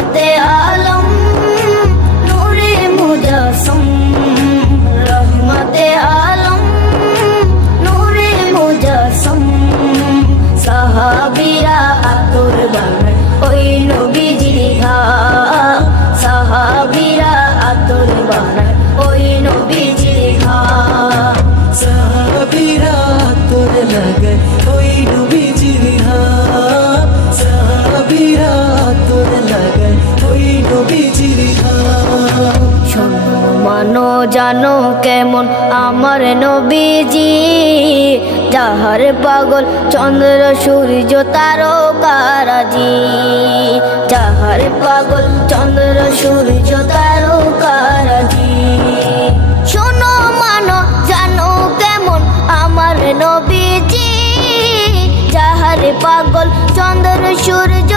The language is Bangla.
রহমতে আলম নূরে মুজাসম, রহমতে আলম নূরে মুজাসম। সাহাবীরা আতর বানায় ওই নবীজির ঘাম, সাহাবীরা আতর বানায় ওই নবীজির ঘাম। সাহাবীরা আতর লাগায় ওই নবীজির ঘাম, সাহাবীরা আতর লাগায় ওই নবীজির ঘাম। শোনো মানো জানো কেমন আমার নবীজি, যাহার পাগল চন্দ্র সূর্য তারকারাজি, যাহার পাগল চন্দ্র সূর্য তারকারাজি। শোনো মানো জানো কেমন আমার নবীজি, যাহার পাগল চন্দ্র সূর্য